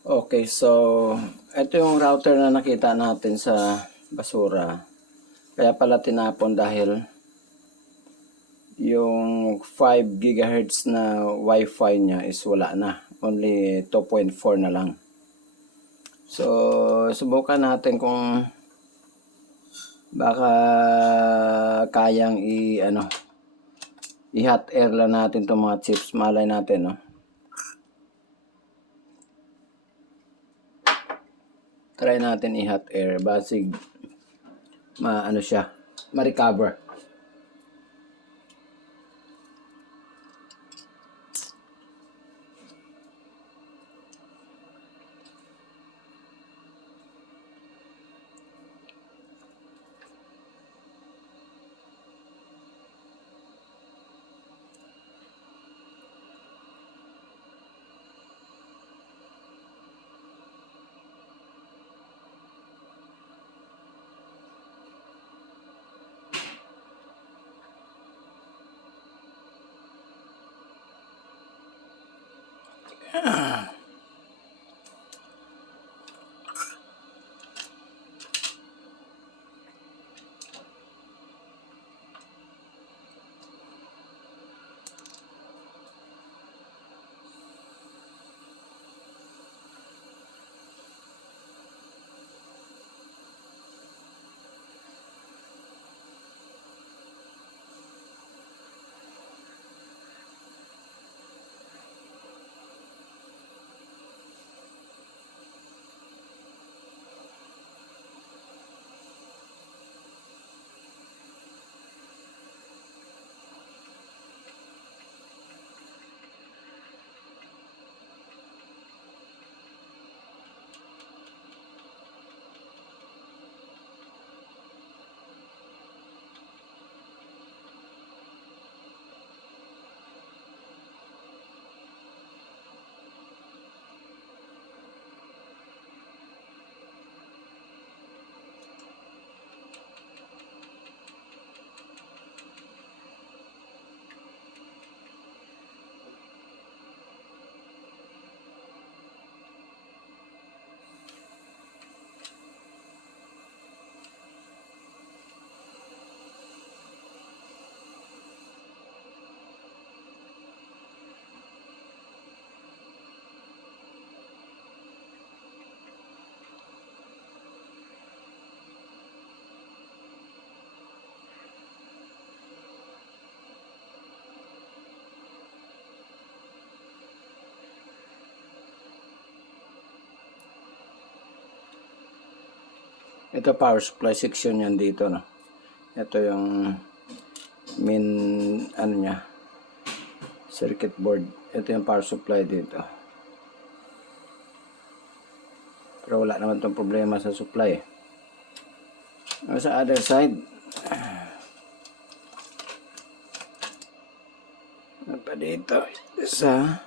Okay, so ito yung router na nakita natin sa basura. Kaya pala tinapon dahil yung 5 gigahertz na wifi niya is wala na. Only 2.4 na lang. So, subukan natin kung baka kayang i-hot air lang natin itong mga chips. Malay natin, no? Try natin i-hot air. Basig, siya, ma-recover. Ito power supply section yan dito, no. Ito yung main niya, circuit board. Ito yung power supply dito. Pero wala naman tong problema sa supply. Sa other side, ano pa dito? Isa.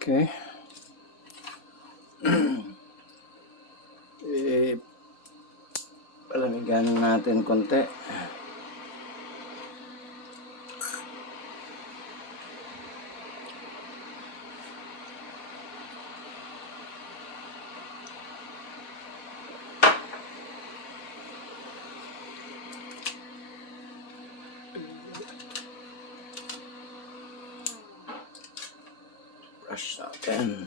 Okay. Palamigan natin konti. Brush natin.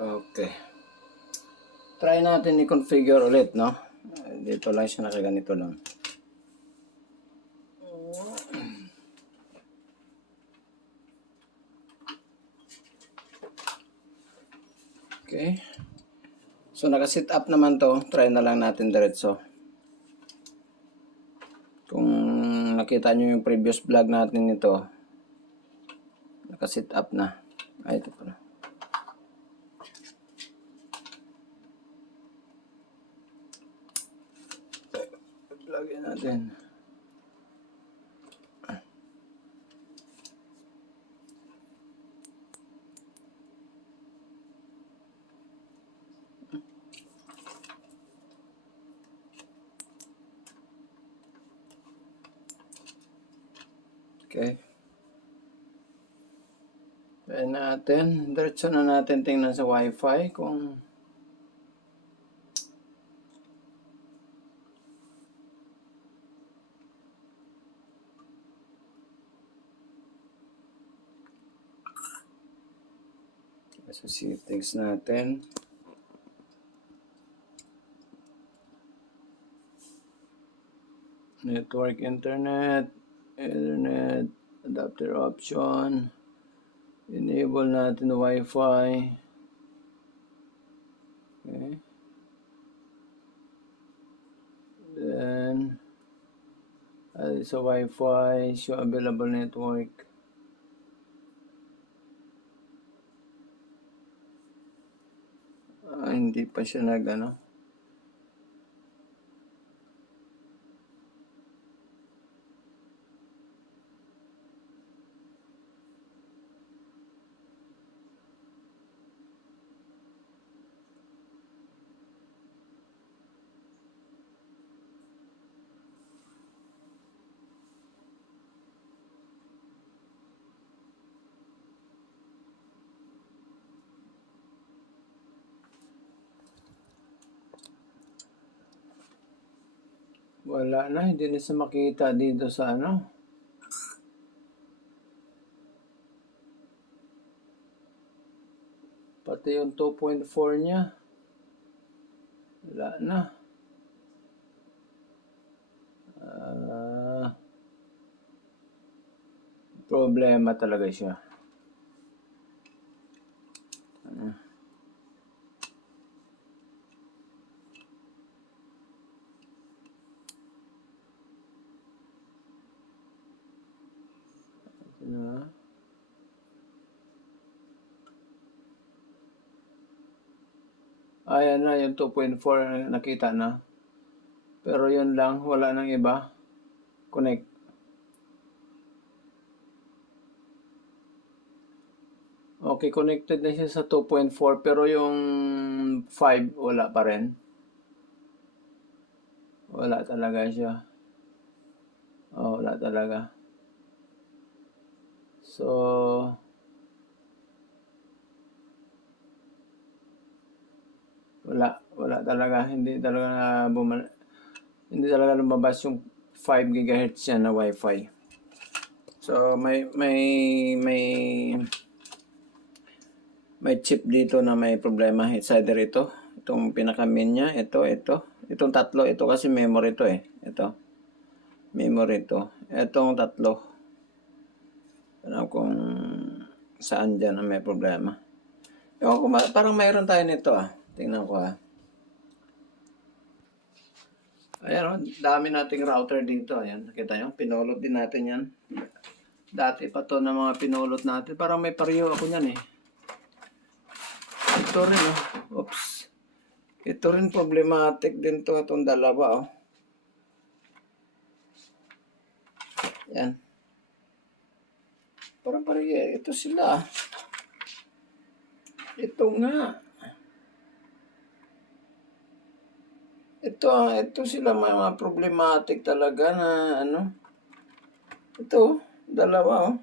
Okay. Try natin i-configure ulit, no? Dito lang siya, nakaganito lang. Okay. So, naka-set up naman to. Try na lang natin diretso. Kung nakita nyo yung previous vlog natin nito, naka-set up na. Ay, ito pala. Lagyan natin. Okay. Kaya natin, diretso na natin tingnan sa Wi-Fi kung sa settings natin. Network, internet, adapter option. Enable natin Wi-Fi. Okay. Then, sa Wi-Fi, show available network. Hindi pa siya nag-ano. Wala na, hindi na siya makita dito sa ano. Pati yung 2.4 niya. Wala na. Problema talaga siya. Ayan na, yung 2.4 nakita na. Pero yun lang, wala nang iba. Connect. Okay, connected na siya sa 2.4 pero yung 5 wala pa rin. Wala talaga siya. Oh, wala talaga. So, wala talaga. Hindi talaga lumabas yung 5 GHz yan na Wi-Fi. So, may chip dito na may problema. It's either ito, itong pinaka-main niya, itong tatlo, ito kasi memory to eh. Ito, memory to. Itong tatlo. Alam kung saan dyan ang may problema. Parang mayroon tayo nito ah. Tingnan ko ah. Ayan o, dami nating router dito. Ayan, nakita nyo, pinulot din natin yan. Dati pa to na mga pinulot natin. Parang may pareho ako nyan eh. Ito rin oh. Oops. Ito rin problematic din to. Itong dalawa oh. Yan. Parang pareho. Ito sila. Ito nga. Ito sila mga problematic talaga na ano. Ito, dalawa oh.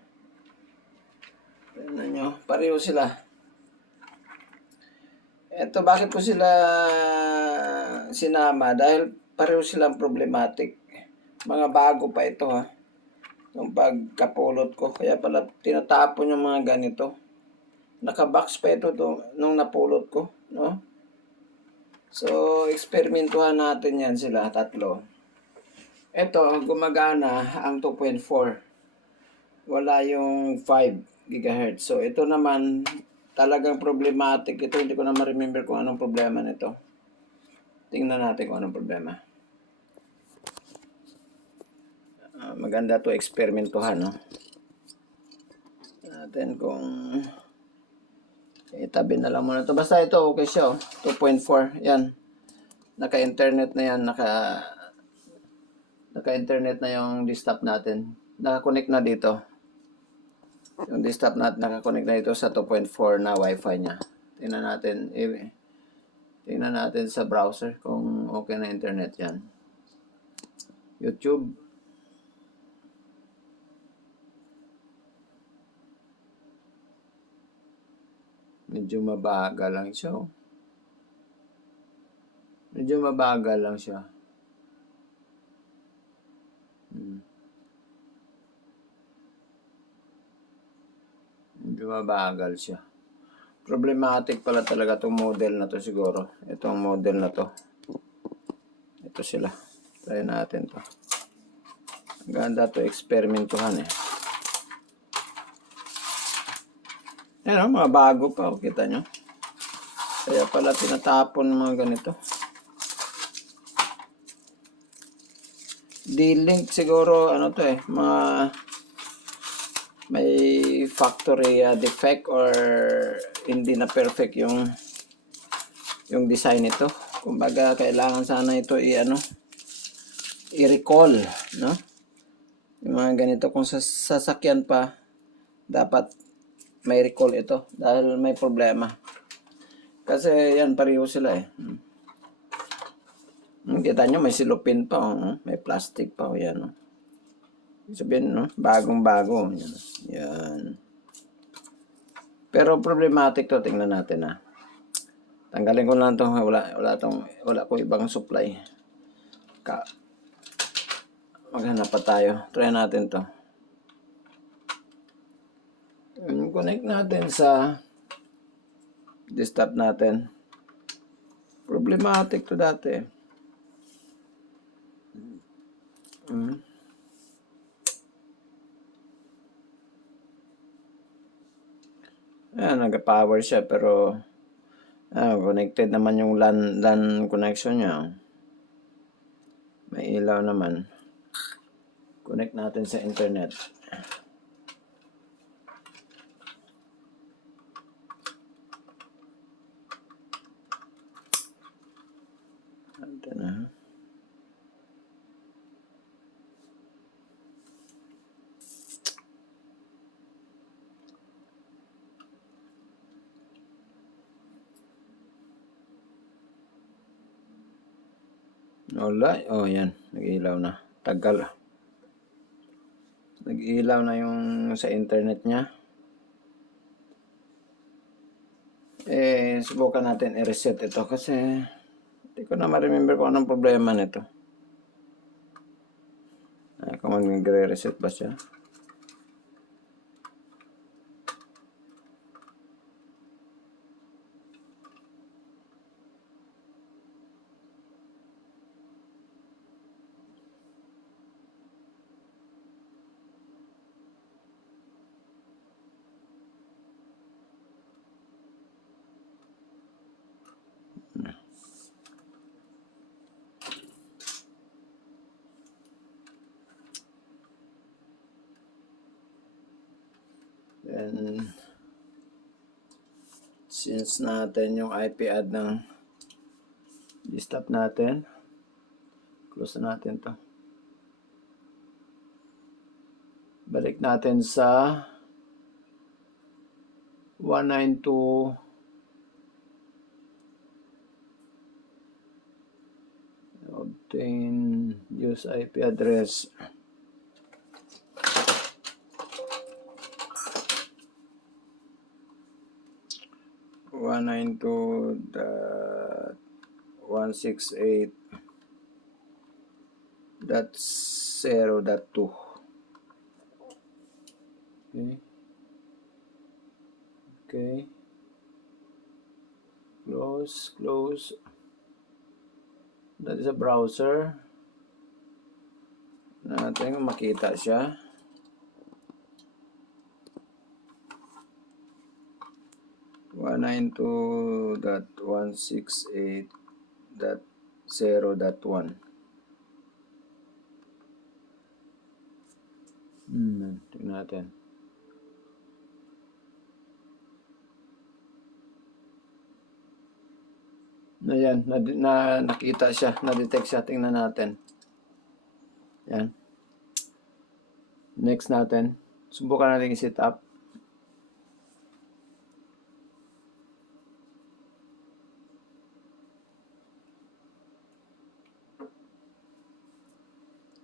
Tignan nyo, pareho sila. Ito, bakit ko sila sinama? Dahil pareho silang problematic. Mga bago pa ito ha. Yung pagkapulot ko. Kaya pala tinatapon yung mga ganito. Naka-box pa ito nung napulot ko, no? So, eksperimentuhan natin yan sila, tatlo. Ito, gumagana ang 2.4. Wala yung 5 GHz. So, ito naman, talagang problematic. Ito, hindi ko na ma-remember kung anong problema nito. Tingnan natin kung anong problema. Maganda to eksperimentuhan, no? Natin kung itabi na lang muna to. Basta ito, okay siya, oh. 2.4. Yan. Naka-internet na yan. Naka-internet na yung desktop natin. Naka-connect na dito. Yung desktop natin naka-connect na dito sa 2.4 na wifi niya. Tingnan natin sa browser kung okay na internet yan. YouTube. Medyo mabagal lang siya. Medyo mabagal lang siya. Medyo mabagal siya. Problematic pala talaga itong model na to siguro. Itong model na to. Ito sila. Try natin to. Ang ganda to eksperimentuhan eh. Ayan, mga bago pa. Kita nyo. Kaya pala tinatapon mga ganito. D-Link siguro, ano to eh, mga may factory defect or hindi na perfect yung design nito. Kumbaga, kailangan sana ito i-recall, no? Yung mga ganito, kung sasakyan pa, dapat may recall ito dahil may problema. Kasi yan, pareho sila eh. Kita nyo, may silupin pa, may plastic pa, yan. Sabihin, no? Bagong-bago. Yan. Pero problematic to, tingnan natin ah. Tanggalin ko lang to, wala ko ibang supply. Maghanap pa tayo. Try natin to. Connect natin sa desktop natin. Problematic to dati. Ayan, nag-power siya pero connected naman yung LAN connection niya. May ilaw naman. Connect natin sa internet. Ito na. Wala. Oh, yan. Nag-ilaw na. Tagal. Nag-ilaw na yung sa internet niya. Subukan natin i-reset ito kasi hindi ko na ma-remember kung anong problema nito. Kung mag-reset ba siya. Then, since natin yung IP ad ng desktop natin, close na natin to. Balik natin sa 192 obtain use IP address. One 192.168.0.2. Okay. Okay. Close. That is a browser. Natin makita siya. One nine two dot 168.0.1. Tingnan natin. Ayan, nakita siya, na-detect siya. Tingnan natin. Yan. Next natin. Subukan natin i-set up.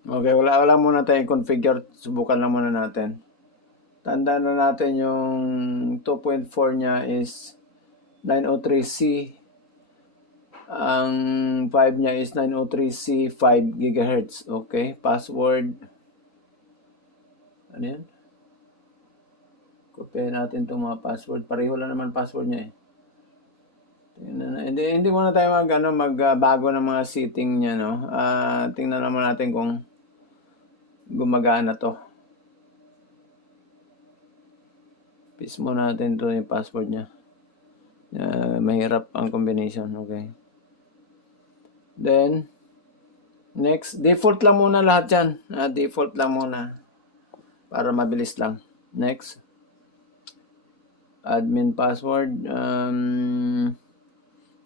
Okay, wala muna tayong configure. Subukan lang muna natin. Tandaan na natin yung 2.4 niya is 903C. Ang 5 niya is 903C 5 GHz. Okay, password. Ano yan? Kopyahin natin itong mga password. Pareho lang naman password niya eh. Hindi muna tayo magbago ng mga setting niya, no? Tingnan naman natin kung gumagana to. Paste mo natin to yung password niya. Mahirap ang combination, okay. Then, next, default lang muna lahat yan. Default lang muna. Para mabilis lang. Next. Admin password.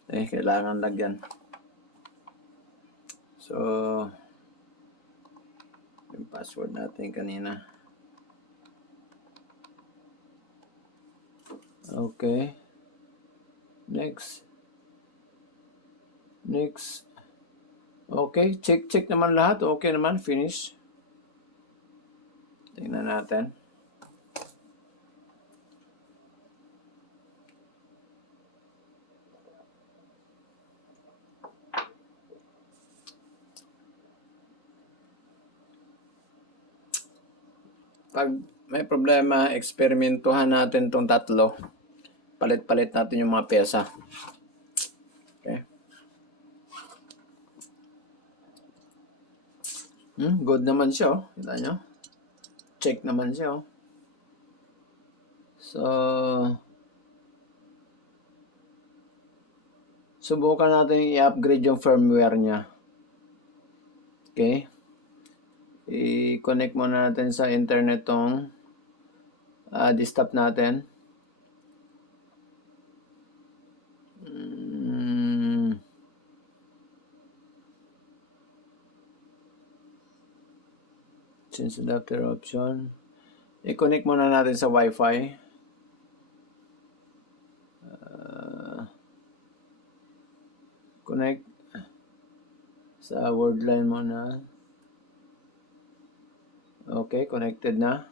Kailangan lagyan. So, yung password natin kanina. Okay. Next. Okay, check naman lahat. Okay naman, finish. Tingnan natin. Pag may problema, eksperimentuhan natin tong tatlo. Palit-palit natin yung mga pyesa. Okay. Good naman siya, oh. Kita nyo? Check naman siya, oh. So, subukan natin i-upgrade yung firmware niya. Okay. I-connect muna natin sa internet tong desktop natin. Change adapter option. I-connect muna natin sa Wi-Fi. Connect sa word line muna. Okay, connected na.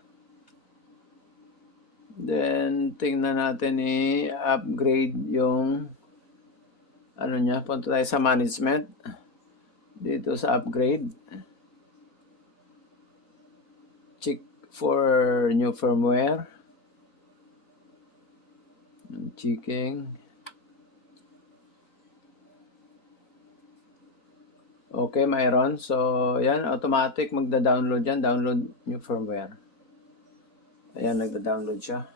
Then, tingnan natin i-upgrade yung ano niya. Punta tayo sa management. Dito sa upgrade. Check for new firmware. Checking. Okay, mayroon. So, yan, automatic magda-download yan. Download new firmware. Ayan, nagda-download siya.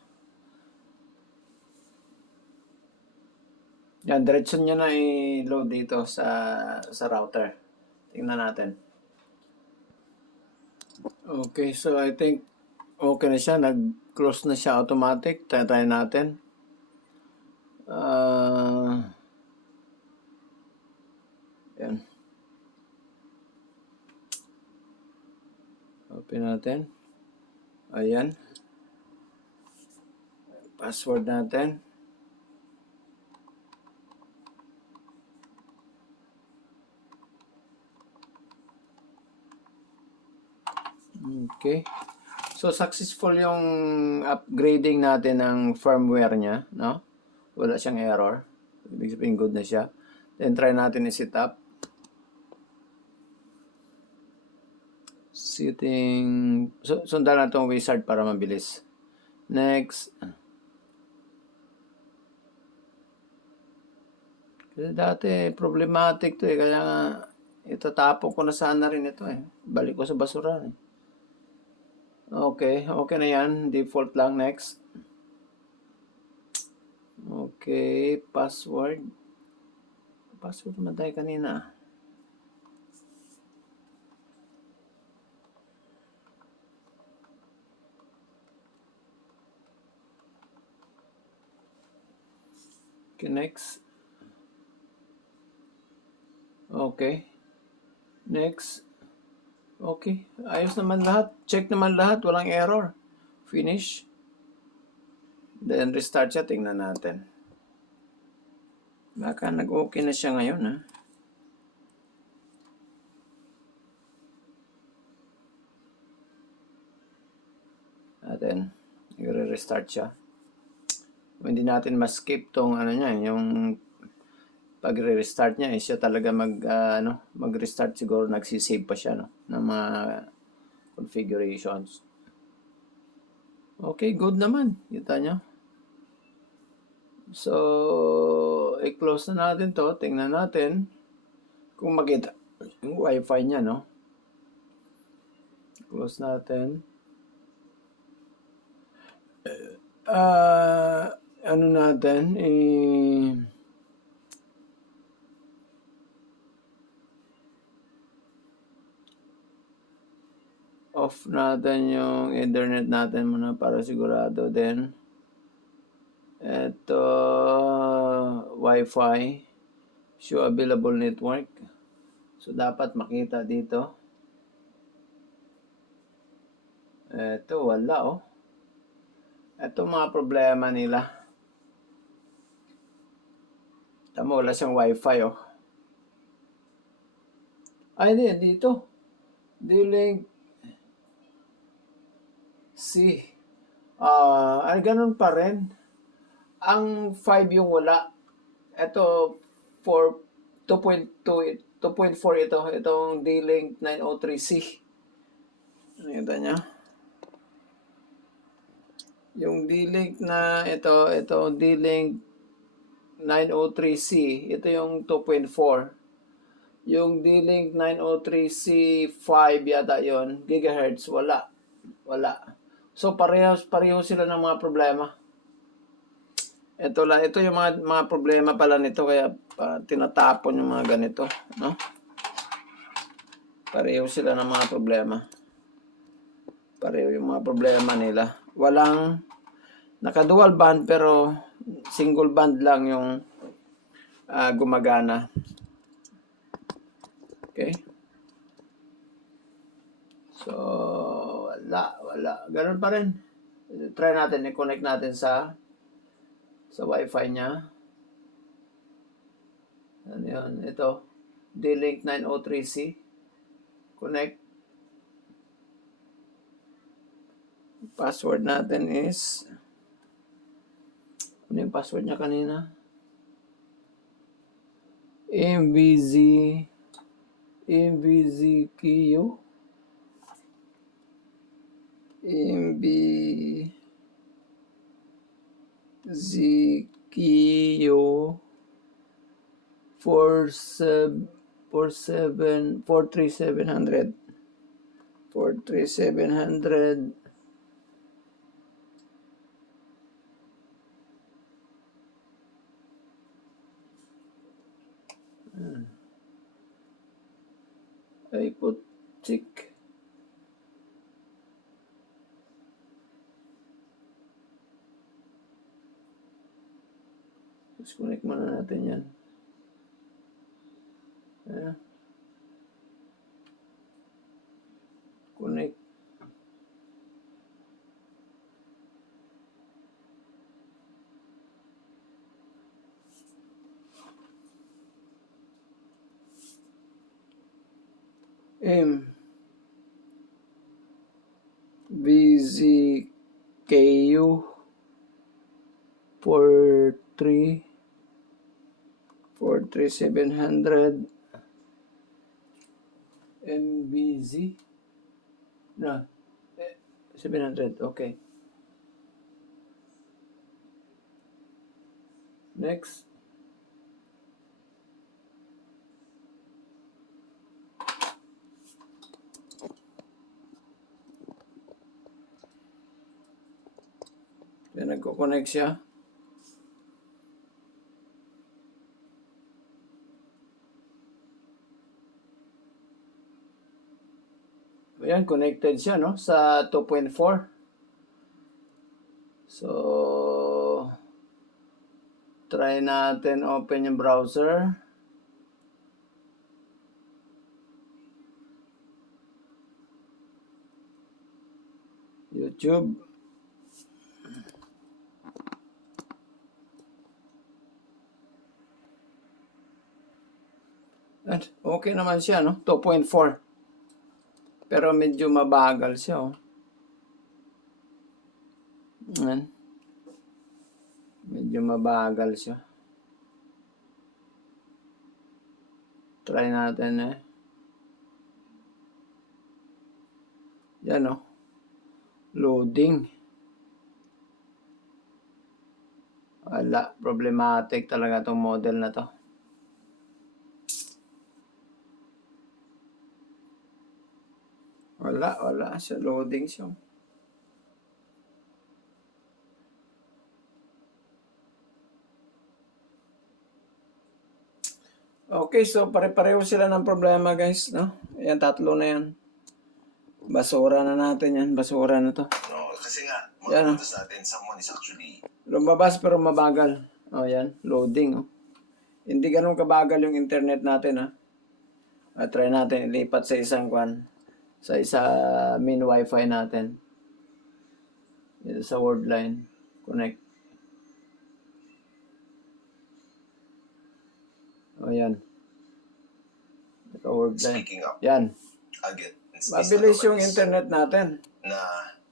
Yan, diretso niya na i-load dito sa router. Tingnan natin. Okay, so I think okay na siya. Nag-close na siya automatic. Try natin. Yan. Open natin. Ayan. Password natin. Okay. So, successful yung upgrading natin ng firmware niya, no? Wala siyang error. Ibig sabihin, good na siya. Then, try natin i-set up. Setting. Sundan na itong wizard para mabilis. Next. Kasi dati problematic to eh. Kaya nga itatapon ko na sana rin ito eh. Balik ko sa basura eh. Okay, okay na yan. Default lang. Next. Okay, password. Password naman tayo kanina. Okay, next. Okay. Next. Okay. Ayos naman lahat. Check naman lahat. Walang error. Finish. Then restart siya. Tingnan natin. Baka nag-okay na siya ngayon ha. Natin. I-restart siya. Hindi natin ma-skip tong ano niya, yung pag-restart niya, siya talaga mag-restart siguro, nagsisave pa siya no ng mga configurations. Okay, good naman. Kita nyo. So, i-close na natin to. Tingnan natin kung makita yung wifi niya, no? Close natin. Ano natin? Off natin yung internet natin muna para sigurado din. Ito, Wi-Fi, show available network. So, dapat makita dito. Ito, wala oh. Ito mga problema nila. Tama, wala siyang Wi-Fi oh. Ay, hindi, dito. D-Link C. Ay, ganun pa rin. Ang 5 yung wala. Ito, 2.4 ito. Itong D-Link 903C. Nakita niya? Yung D-Link na ito D-Link 903C. Ito yung 2.4. Yung D-Link 903C5 yata yon gigahertz, wala. So pareho sila ng mga problema. Ito yung mga problema pala nito, kaya tinatapon yung mga ganito, no? Pareho sila ng mga problema. Pareho yung mga problema nila. Walang naka-dual band pero single band lang yung gumagana. Okay? So, wala. Ganun pa rin. Try natin, i-connect natin sa Wi-Fi niya. Ano yun? Ito. D-Link 903C. Connect. Password natin is, ano yung password niya kanina? MVZQ. MVZQ 43700. 43700. I put check. Disconnect muna natin yan. Connect. VZKU 43700 MVZ 700. Okay, next. nagko-connect siya. Ayan, connected siya, no? Sa 2.4. So, try natin open yung browser. YouTube. At okay naman siya, no? 2.4. Pero medyo mabagal siya, oh. Ayan. Medyo mabagal siya. Try natin, eh. Yan, oh. Loading. Wala. Problematic talaga itong model na to. Wala siya. Loading siya. Okay, so pare-pareho sila ng problema, guys, no? Ayan, tatlo na yan. Basura na natin yan. Basura na to. No, kasi nga, Yan, magpupuntas natin, someone is actually... Lumabas pero mabagal. O, yan. Loading, oh. Hindi ganun kabagal yung internet natin, ha? Try natin ilipat sa isang sa isa main wifi natin. Dito sa word line. Connect. O, yan. Ito word line. Speaking up, Yan. again, Mabilis yung internet natin. na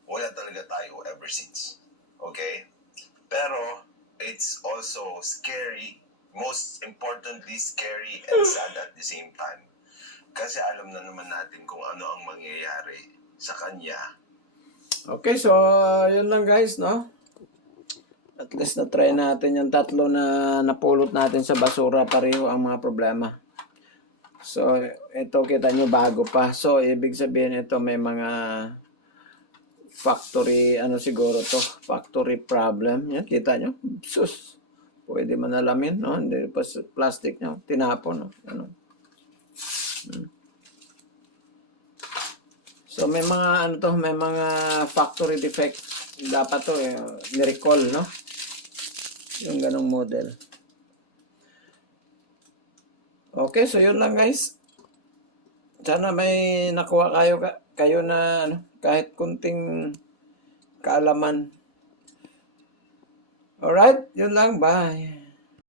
wala talaga tayo ever since. Okay? Pero, it's also scary, most importantly scary and sad at the same time. Kasi alam na naman natin kung ano ang mangyayari sa kanya. Okay, so yun lang, guys, no? At least na-try natin yung tatlo na napulot natin sa basura. Pareho ang mga problema. So, ito kita nyo bago pa. So, ibig sabihin ito may mga factory, siguro to, factory problem. Yan, kita nyo. Sus, pwede man alamin, no? Hindi pa plastic nyo. Tinapon, no? Ano? So, may mga, may mga factory defect. Dapat to, ni-recall, no? Yung ganong model. Okay, so yun lang, guys. Sana may nakuha kayo na kahit kunting kaalaman. Alright, yun lang. Bye.